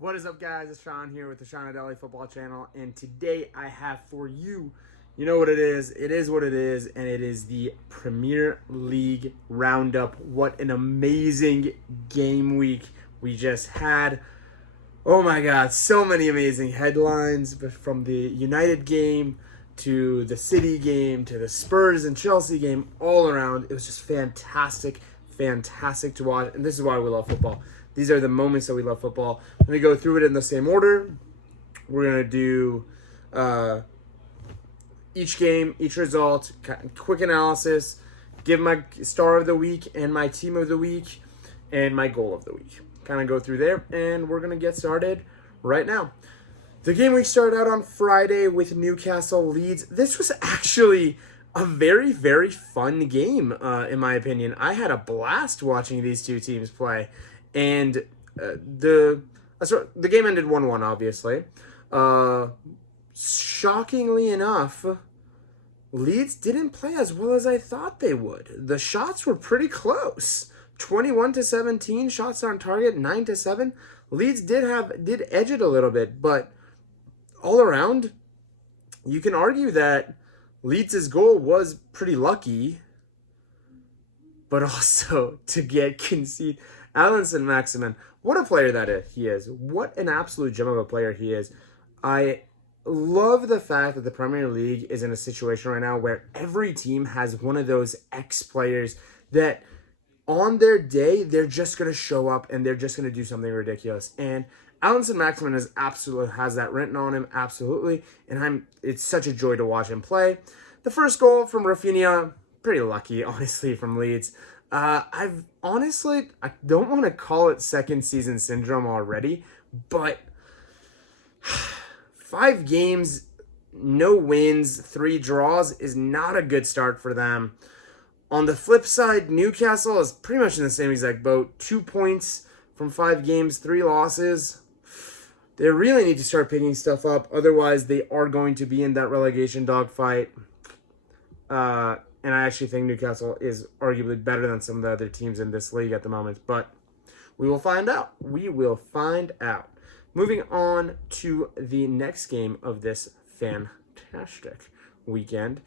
What is up, guys? It's Sean here with the Sean Adeli Football Channel, and today I have for you, you know what it is. It is what it is, and it is the Premier League Roundup. What an amazing game week we just had. Oh my God, so many amazing headlines from the United game to the City game to the Spurs and Chelsea game all around. It was just fantastic, fantastic to watch, and this is why we love football. These are the moments that we love football. Let me go through it in the same order. We're going to do each game, each result, quick analysis, give my star of the week and my team of the week and my goal of the week. Kind of go through there, and we're going to get started right now. The game week started out on Friday with Newcastle Leeds. This was actually a very, very fun game, in my opinion. I had a blast watching these two teams play. And the game ended 1-1, obviously. Shockingly enough, Leeds didn't play as well as I thought they would. The shots were pretty close. 21-17 shots on target, 9-7. Leeds did edge it a little bit, but all around, you can argue that Leeds' goal was pretty lucky, but also to get conceded. Allan Saint-Maximin, what a player he is. What an absolute gem of a player he is. I love the fact that the Premier League is in a situation right now where every team has one of those X-players that on their day, they're just going to show up and they're just going to do something ridiculous. And Allan Saint-Maximin has that written on him, absolutely. And it's such a joy to watch him play. The first goal from Rafinha, pretty lucky, honestly, from Leeds. I don't want to call it second season syndrome already, but 5 games, no wins, 3 draws is not a good start for them. On the flip side, Newcastle is pretty much in the same exact boat. 2 points from 5 games, 3 losses. They really need to start picking stuff up. Otherwise, they are going to be in that relegation dogfight. And I actually think Newcastle is arguably better than some of the other teams in this league at the moment. But we will find out. We will find out. Moving on to the next game of this fantastic weekend.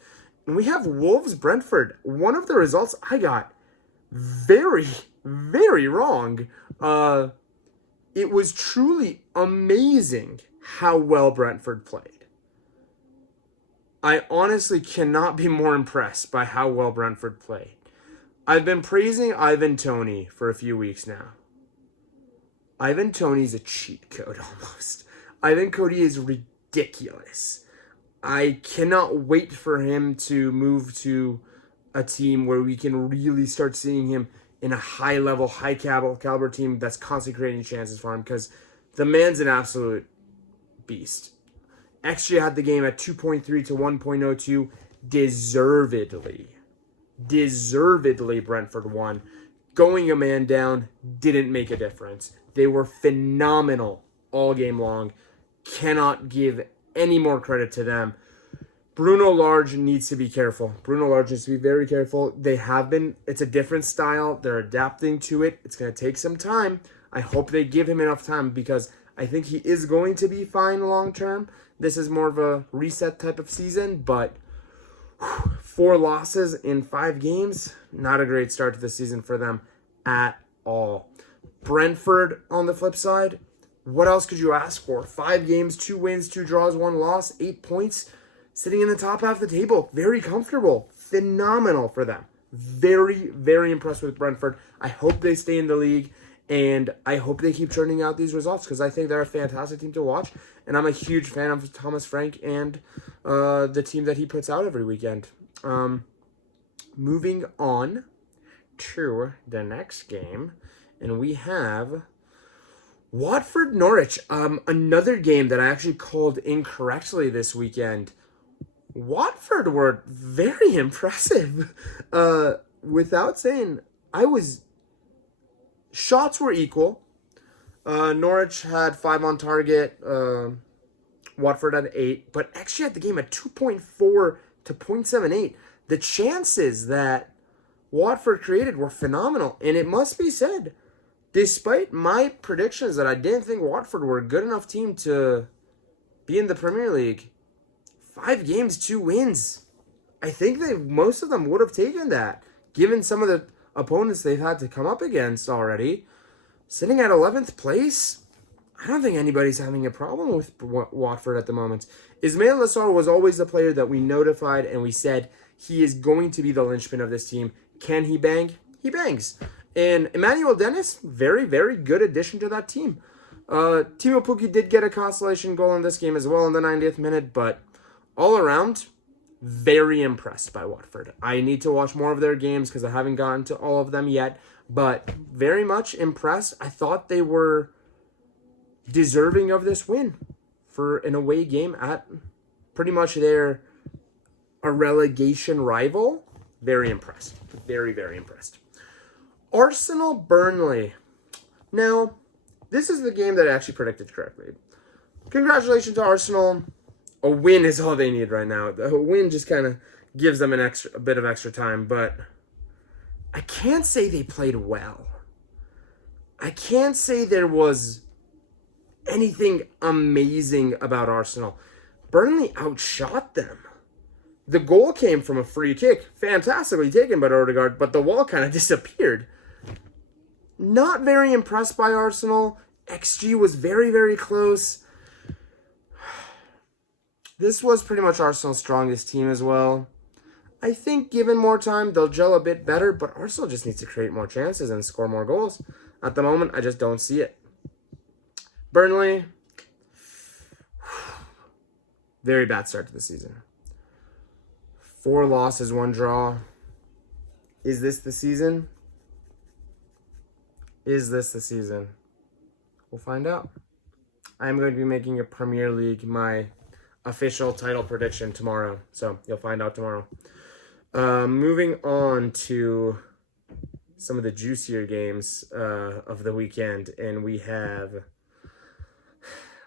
And we have Wolves-Brentford. One of the results I got very, very wrong. It was truly amazing how well Brentford played. I honestly cannot be more impressed by how well Brentford played. I've been praising Ivan Toney for a few weeks now. Ivan Toney's a cheat code almost. Ivan Toney is ridiculous. I cannot wait for him to move to a team where we can really start seeing him in a high-level, high-caliber team that's constantly creating chances for him, because the man's an absolute beast. XG had the game at 2.3 to 1.02. Deservedly, Brentford won. Going a man down didn't make a difference. They were phenomenal all game long. Cannot give any more credit to them. Bruno Lage needs to be careful. Bruno Lage needs to be very careful. They have been. It's a different style. They're adapting to it. It's going to take some time. I hope they give him enough time, because I think he is going to be fine long term. This is more of a reset type of season, but 4 losses in 5 games, not a great start to the season for them at all. Brentford, on the flip side, what else could you ask for? 5 games, 2 wins, 2 draws, 1 loss, 8 points, sitting in the top half of the table. Very comfortable. Phenomenal for them. Very, very impressed with Brentford. I hope they stay in the league. And I hope they keep churning out these results, because I think they're a fantastic team to watch. And I'm a huge fan of Thomas Frank and the team that he puts out every weekend. Moving on to the next game. And we have Watford-Norwich. Another game that I actually called incorrectly this weekend. Watford were very impressive. Without saying, shots were equal. Norwich had 5 on target. Watford had 8. But actually had the game at 2.4 to 0.78. The chances that Watford created were phenomenal. And it must be said, despite my predictions that I didn't think Watford were a good enough team to be in the Premier League, 5 games, 2 wins. I think most of them would have taken that, given some of the opponents they've had to come up against already. Sitting at 11th place, I don't think anybody's having a problem with Watford at the moment. Ismail Assar was always the player that we notified and we said he is going to be the linchpin of this team. Can he bang? He bangs. And Emmanuel Dennis, very, very good addition to that team. Timo Pukki did get a consolation goal in this game as well in the 90th minute, but all around, very impressed by Watford. I need to watch more of their games because I haven't gotten to all of them yet, but very much impressed. I thought they were deserving of this win for an away game at pretty much a relegation rival. Very impressed. Very, very impressed. Arsenal Burnley. Now, this is the game that I actually predicted correctly. Congratulations to Arsenal. A win is all they need right now. A win just kind of gives them a bit of extra time, but I can't say they played well. I can't say there was anything amazing about Arsenal. Burnley outshot them. The goal came from a free kick, fantastically taken by Odegaard, but the wall kind of disappeared. Not very impressed by Arsenal. XG was very, very close. This was pretty much Arsenal's strongest team as well. I think given more time, they'll gel a bit better, but Arsenal just needs to create more chances and score more goals. At the moment, I just don't see it. Burnley, very bad start to the season. 4 losses, 1 draw. Is this the season? Is this the season? We'll find out. I'm going to be making a Premier League my official title prediction tomorrow, so you'll find out tomorrow. Moving on to some of the juicier games of the weekend, and we have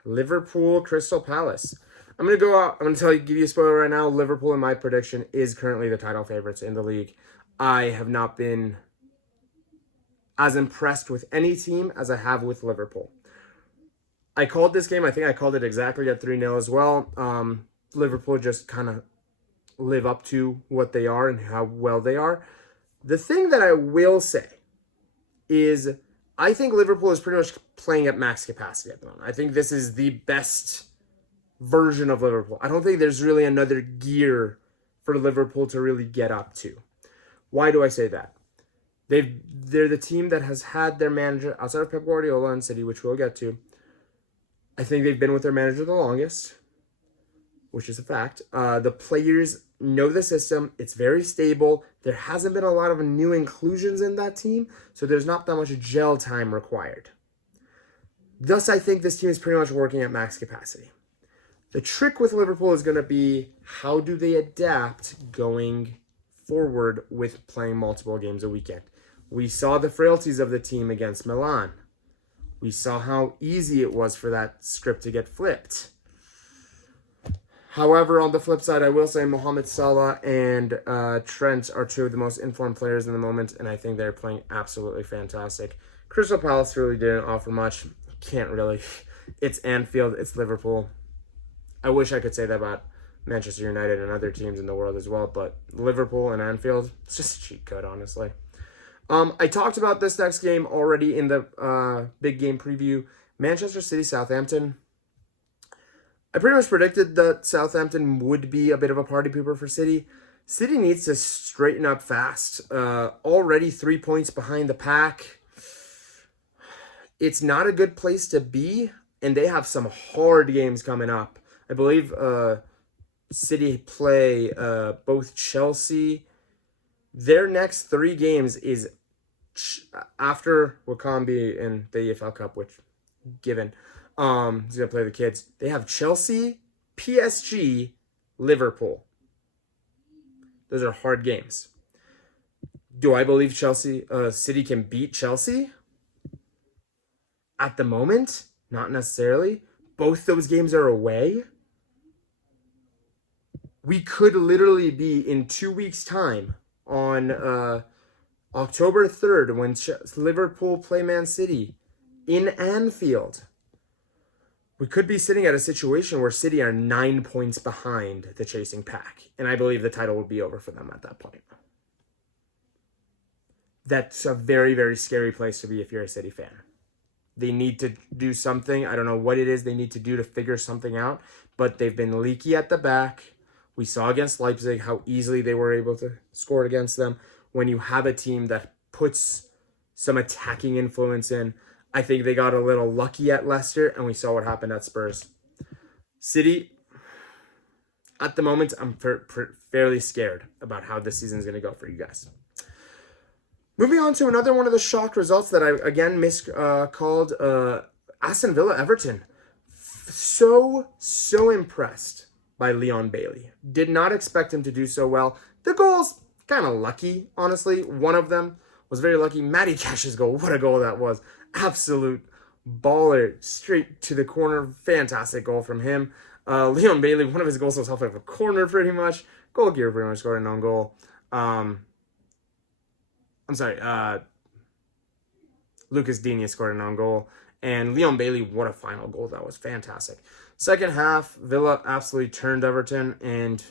Liverpool, Crystal Palace. I'm going to go out. I'm going to give you a spoiler right now. Liverpool, in my prediction, is currently the title favorites in the league. I have not been as impressed with any team as I have with Liverpool. I called this game. I think I called it exactly at 3-0 as well. Liverpool just kind of live up to what they are and how well they are. The thing that I will say is I think Liverpool is pretty much playing at max capacity at the moment. I think this is the best version of Liverpool. I don't think there's really another gear for Liverpool to really get up to. Why do I say that? They're the team that has had their manager outside of Pep Guardiola and City, which we'll get to. I think they've been with their manager the longest, which is a fact. The players know the system. It's very stable. There hasn't been a lot of new inclusions in that team, so there's not that much gel time required. Thus, I think this team is pretty much working at max capacity. The trick with Liverpool is going to be how do they adapt going forward with playing multiple games a weekend. We saw the frailties of the team against Milan. We saw how easy it was for that script to get flipped. However, on the flip side, I will say Mohamed Salah and Trent are 2 of the most informed players in the moment, and I think they're playing absolutely fantastic. Crystal Palace really didn't offer much. Can't really. It's Anfield. It's Liverpool. I wish I could say that about Manchester United and other teams in the world as well, but Liverpool and Anfield, it's just a cheat code, honestly. I talked about this next game already in the big game preview. Manchester City, Southampton. I pretty much predicted that Southampton would be a bit of a party pooper for City. City needs to straighten up fast. Already 3 points behind the pack. It's not a good place to be, and they have some hard games coming up. I believe City play both Chelsea. Their next 3 games is after Wakambi and the EFL Cup, which given. He's going to play the kids. They have Chelsea, PSG, Liverpool. Those are hard games. Do I believe City can beat Chelsea? At the moment, not necessarily. Both those games are away. We could literally be in 2 weeks' time on October 3rd, when Liverpool play Man City in Anfield, we could be sitting at a situation where City are 9 points behind the chasing pack. And I believe the title would be over for them at that point. That's a very, very scary place to be if you're a City fan. They need to do something. I don't know what it is they need to do to figure something out, but they've been leaky at the back. We saw against Leipzig how easily they were able to score against them. When you have a team that puts some attacking influence in, I think they got a little lucky at Leicester, and we saw what happened at Spurs. City, at the moment, I'm fairly scared about how this season is going to go for you guys. Moving on to another one of the shock results that I, again, called Aston Villa Everton. So impressed by Leon Bailey. Did not expect him to do so well. The goals, kind of lucky, honestly. One of them was very lucky. Matty Cash's goal, what a goal that was. Absolute baller, straight to the corner. Fantastic goal from him. Leon Bailey, one of his goals was off of a corner pretty much. Goalkeeper pretty much scored an own goal. Lucas Digne scored an own goal. And Leon Bailey, what a final goal. That was fantastic. Second half, Villa absolutely turned Everton and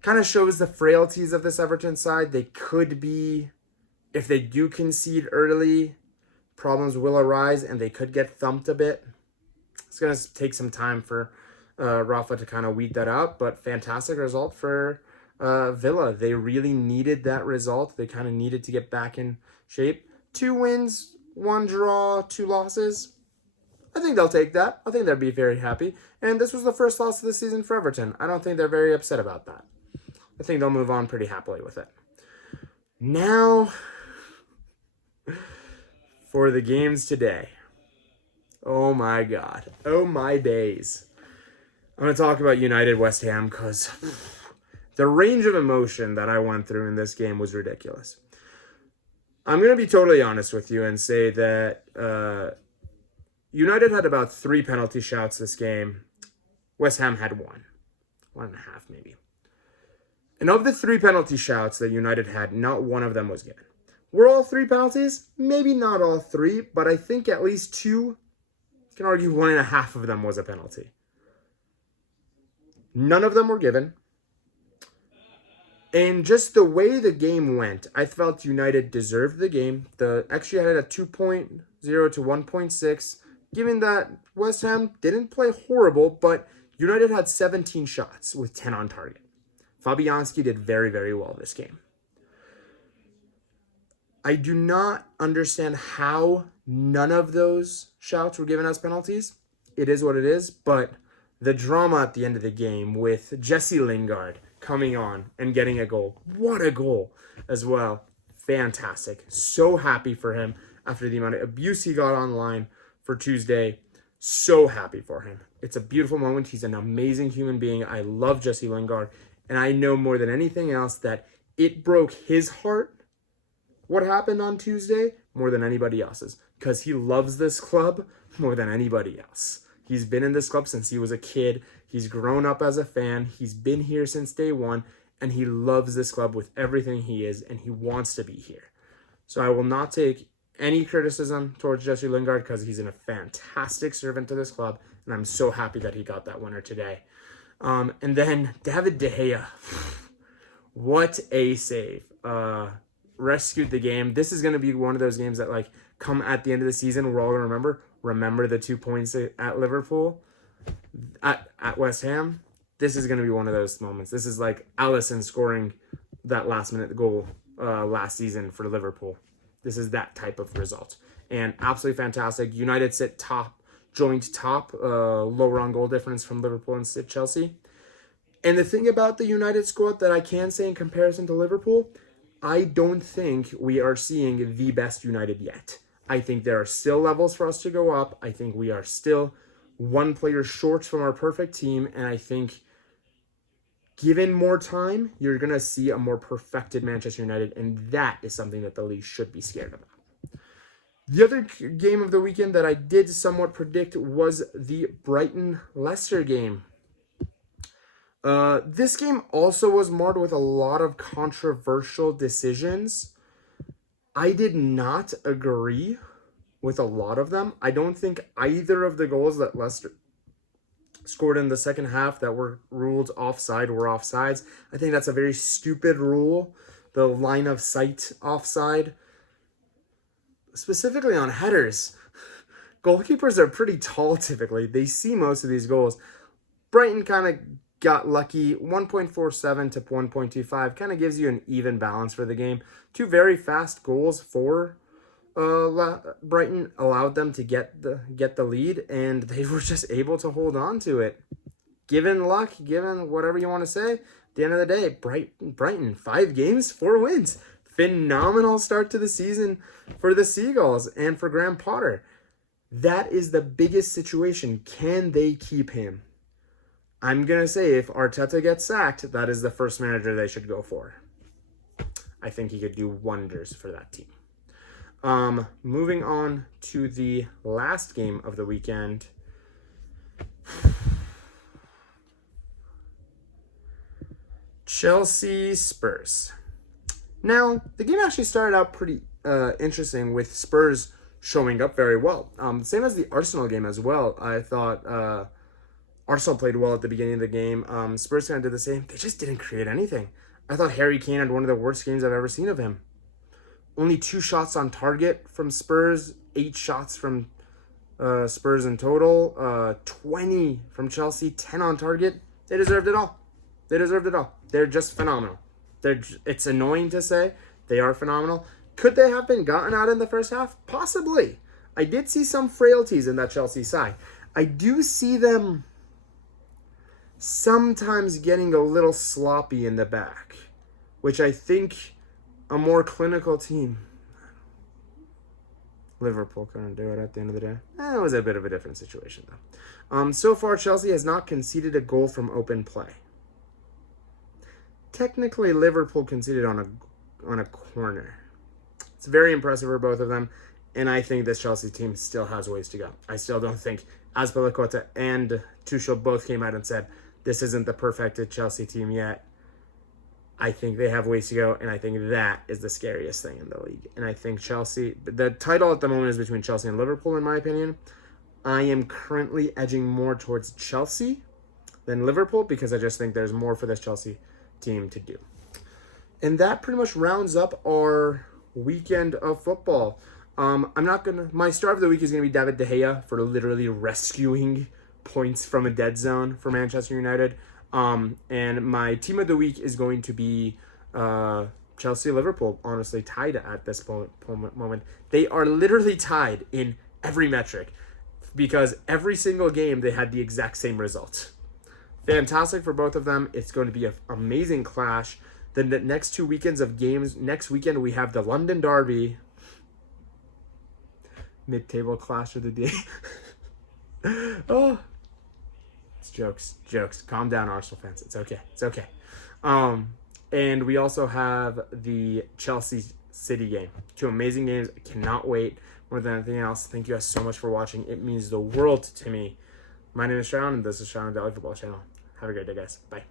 kind of shows the frailties of this Everton side. They could be, if they do concede early, problems will arise and they could get thumped a bit. It's going to take some time for Rafa to kind of weed that out, but fantastic result for Villa. They really needed that result. They kind of needed to get back in shape. 2 wins, 1 draw, 2 losses. I think they'll take that. I think they'll be very happy. And this was the first loss of the season for Everton. I don't think they're very upset about that. I think they'll move on pretty happily with it. Now, for the games today. Oh my God. Oh my days. I'm going to talk about United West Ham because the range of emotion that I went through in this game was ridiculous. I'm going to be totally honest with you and say that United had about 3 penalty shots this game. West Ham had 1.5 maybe. And of the 3 penalty shots that United had, not one of them was given. Were all 3 penalties? Maybe not all 3, but I think at least 2, you can argue 1.5 of them was a penalty. None of them were given. And just the way the game went, I felt United deserved the game. The XG had a 2.0 to 1.6, given that West Ham didn't play horrible, but United had 17 shots with 10 on target. Fabianski did very, very well this game. I do not understand how none of those shots were given as penalties. It is what it is, but the drama at the end of the game with Jesse Lingard coming on and getting a goal. What a goal as well. Fantastic. So happy for him after the amount of abuse he got online for Tuesday. So happy for him. It's a beautiful moment. He's an amazing human being. I love Jesse Lingard. And I know more than anything else that it broke his heart, what happened on Tuesday, more than anybody else's. Because he loves this club more than anybody else. He's been in this club since he was a kid. He's grown up as a fan. He's been here since day one. And he loves this club with everything he is. And he wants to be here. So I will not take any criticism towards Jesse Lingard because he's a fantastic servant to this club. And I'm so happy that he got that winner today. And then David De Gea. What a save. Rescued the game. This is going to be one of those games that come at the end of the season. We're all going to remember the 2 points at Liverpool, at West Ham. This is going to be one of those moments. This is like Alisson scoring that last minute goal last season for Liverpool. This is that type of result. And absolutely fantastic. United sit joint top, lower on goal difference from Liverpool and sit Chelsea. And the thing about the United squad that I can say in comparison to Liverpool, I don't think we are seeing the best United yet. I think there are still levels for us to go up. I think we are still 1 player short from our perfect team. And I think given more time, you're going to see a more perfected Manchester United. And that is something that the league should be scared about. The other game of the weekend that I did somewhat predict was the Brighton-Leicester game. This game also was marred with a lot of controversial decisions. I did not agree with a lot of them. I don't think either of the goals that Leicester scored in the second half that were ruled offside were offsides. I think that's a very stupid rule. The line of sight offside, specifically on headers. Goalkeepers are pretty tall typically. They see most of these goals. Brighton kind of got lucky. 1.47 to 1.25 kind of gives you an even balance for the game. Two very fast goals for Brighton allowed them to get the lead, and they were just able to hold on to it. Given luck, given whatever you want to say, at the end of the day, Brighton 5 games, 4 wins. Phenomenal start to the season for the Seagulls and for Graham Potter. That is the biggest situation. Can they keep him? I'm going to say if Arteta gets sacked, that is the first manager they should go for. I think he could do wonders for that team. Moving on to the last game of the weekend. Chelsea Spurs. Now, the game actually started out pretty interesting with Spurs showing up very well. Same as the Arsenal game as well. I thought Arsenal played well at the beginning of the game. Spurs kind of did the same. They just didn't create anything. I thought Harry Kane had one of the worst games I've ever seen of him. Only 2 shots on target from Spurs, 8 shots from Spurs in total, 20 from Chelsea, 10 on target. They deserved it all. They deserved it all. They're just phenomenal. It's annoying to say. They are phenomenal. Could they have been gotten out in the first half? Possibly. I did see some frailties in that Chelsea side. I do see them sometimes getting a little sloppy in the back, which I think a more clinical team. Liverpool couldn't do it at the end of the day. It was a bit of a different situation, though. So far, Chelsea has not conceded a goal from open play. Technically, Liverpool conceded on a corner. It's very impressive for both of them, and I think this Chelsea team still has ways to go. I still don't think Azpilicueta and Tuchel both came out and said, this isn't the perfected Chelsea team yet. I think they have ways to go, and I think that is the scariest thing in the league. And I think Chelsea, the title at the moment is between Chelsea and Liverpool, in my opinion. I am currently edging more towards Chelsea than Liverpool because I just think there's more for this Chelsea team to do. And that pretty much rounds up our weekend of football. My star of the week is going to be David De Gea for literally rescuing points from a dead zone for Manchester United. And my team of the week is going to be Chelsea-Liverpool, honestly, tied at this moment. They are literally tied in every metric because every single game they had the exact same result. Fantastic for both of them. It's going to be an amazing clash. The next 2 weekends of games, next weekend we have the London Derby. Mid-table clash of the day. Oh. It's jokes. Calm down, Arsenal fans. It's okay. And we also have the Chelsea City game. 2 amazing games. I cannot wait. More than anything else, thank you guys so much for watching. It means the world to me. My name is Sharon, and this is Sharon Daily Football Channel. Have a great day, guys. Bye.